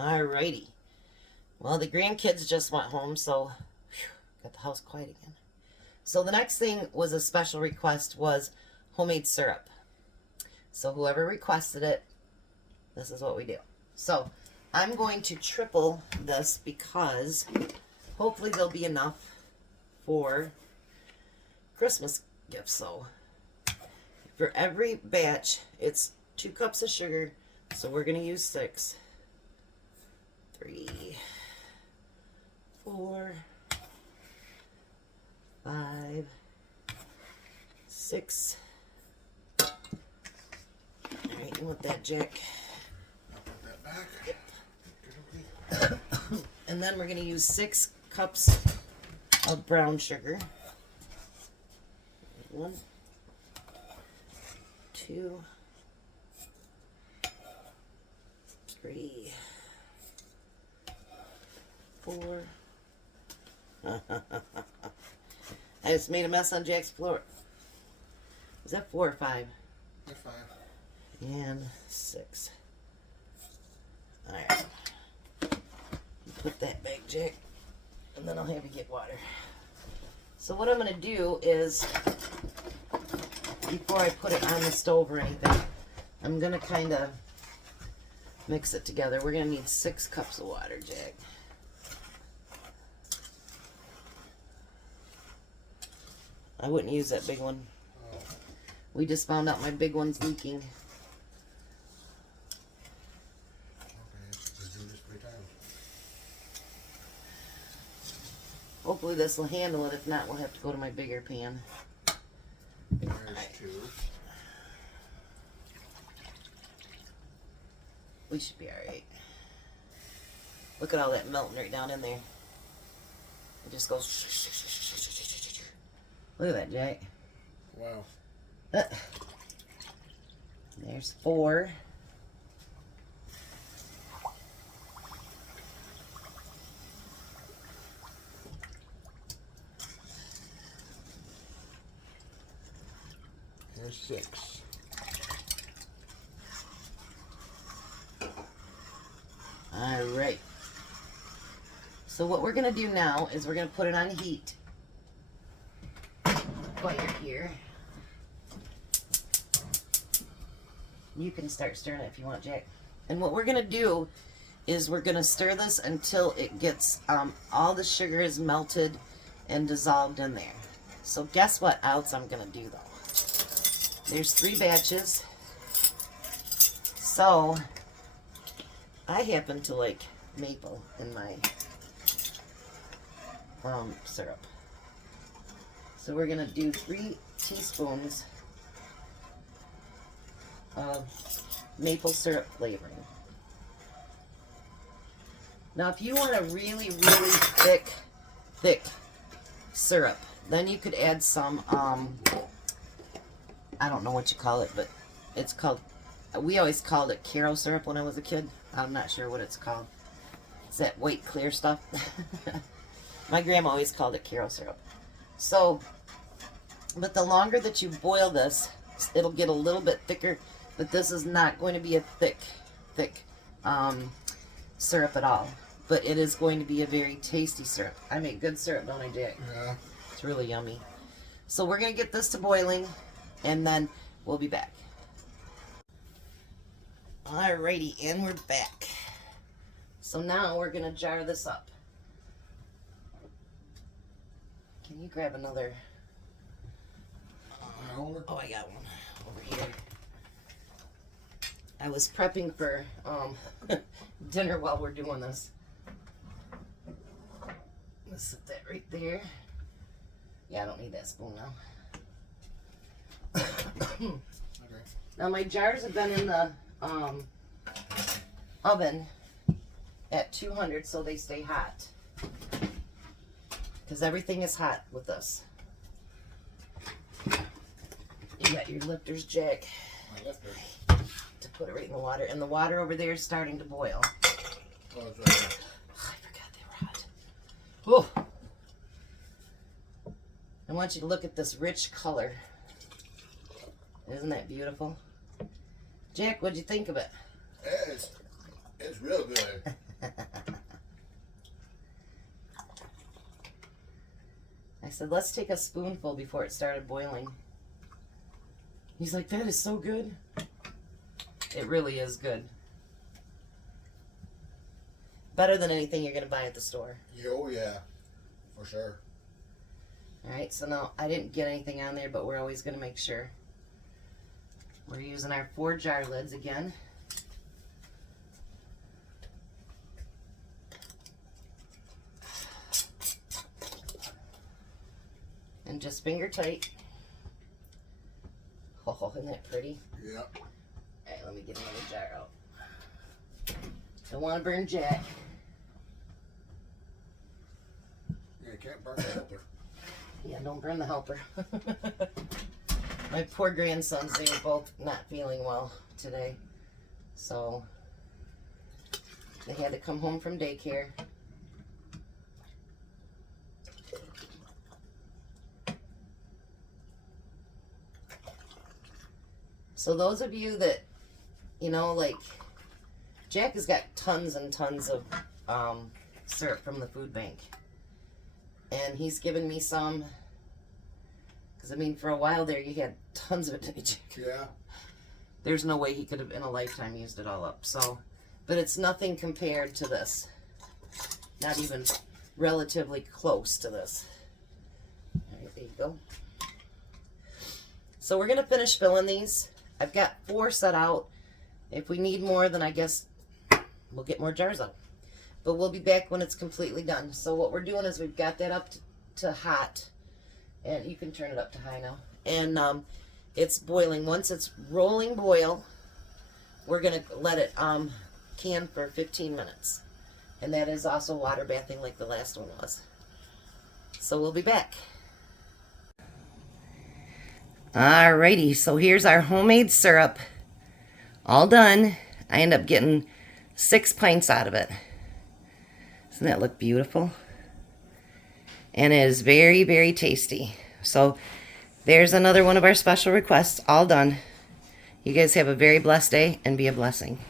Alrighty. Well, the grandkids just went home, so got the house quiet again. So the next thing was a special request was homemade syrup. So whoever requested it, this is what we do. So I'm going to triple this because hopefully there'll be enough for Christmas gifts. So for every batch, it's 2 cups of sugar. So we're going to use 6. 3, 4, 5, 6. All right, you want that, Jack? I'll put that back. Yep. And then we're going to use 6 cups of brown sugar. 1, 2, 3, 4. I just made a mess on Jack's floor. Is that 4 or 5? That's 5. And 6. Alright. Put that back, Jack. And then I'll have you get water. So what I'm going to do is, before I put it on the stove or anything, I'm going to kind of mix it together. We're going to need 6 cups of water, Jack. I wouldn't use that big one. Oh. We just found out my big one's leaking. Okay, just do this 3 times. Hopefully this will handle it. If not, we'll have to go to my bigger pan. There's Right. 2. We should be alright. Look at all that melting right down in there. It just goes. Look at that, Jack. Wow. There's 4. There's 6. Alright. So what we're going to do now is we're going to put it on heat. Quiet here. You can start stirring it if you want, Jack. And what we're going to do is we're going to stir this until it gets, all the sugar is melted and dissolved in there. So guess what else I'm going to do, though? There's 3 batches. So I happen to like maple in my syrup. So we're going to do 3 teaspoons of maple syrup flavoring. Now if you want a really, really thick syrup, then you could add some, I don't know what you call it, but it's called, we always called it Caro syrup when I was a kid. I'm not sure what it's called. It's that white clear stuff. My grandma always called it Caro syrup. So, but the longer that you boil this, it'll get a little bit thicker, but this is not going to be a thick syrup at all. But it is going to be a very tasty syrup. I make good syrup, don't I, Jack? Yeah. It's really yummy. So we're going to get this to boiling, and then we'll be back. Alrighty, and we're back. So now we're going to jar this up. Can you grab another? Oh, I got one over here. I was prepping for dinner while we're doing this. Let's set that right there. Yeah, I don't need that spoon now. Okay. Now my jars have been in the oven at 200 so they stay hot. Because everything is hot with this. You got your lifters, Jack, My lifter. to put it right in the water. And the water over there is starting to boil. Oh, it's right there. I forgot they were hot. Oh. I want you to look at this rich color. Isn't that beautiful? Jack, what'd you think of it? It's real good. I said, let's take a spoonful before it started boiling. He's like, that is so good. It really is good. Better than anything you're going to buy at the store. Oh, yeah. For sure. Alright, so now I didn't get anything on there, but we're always going to make sure. We're using our 4 jar lids again. And just finger tight. Oh, isn't that pretty? Yeah. Alright, let me get another jar out. Don't want to burn Jack. Yeah, you can't burn the helper. Yeah, don't burn the helper. My poor grandsons, they were both not feeling well today. So, they had to come home from daycare. So those of you that, you know, like, Jack has got tons and tons of syrup from the food bank. And he's given me some. Because, I mean, for a while there, you had tons of it, didn't you, Jack? Yeah. There's no way he could have, in a lifetime, used it all up. So, but it's nothing compared to this. Not even relatively close to this. All right, there you go. So we're going to finish filling these. I've got 4 set out. If we need more, then I guess we'll get more jars out. But we'll be back when it's completely done. So what we're doing is we've got that up to hot. And you can turn it up to high now. And it's boiling. Once it's rolling boil, we're going to let it can for 15 minutes. And that is also water bathing like the last one was. So we'll be back. Alrighty, so here's our homemade syrup. All done. I end up getting 6 pints out of it. Doesn't that look beautiful? And it is very, very tasty. So there's another one of our special requests, all done. You guys have a very blessed day and be a blessing.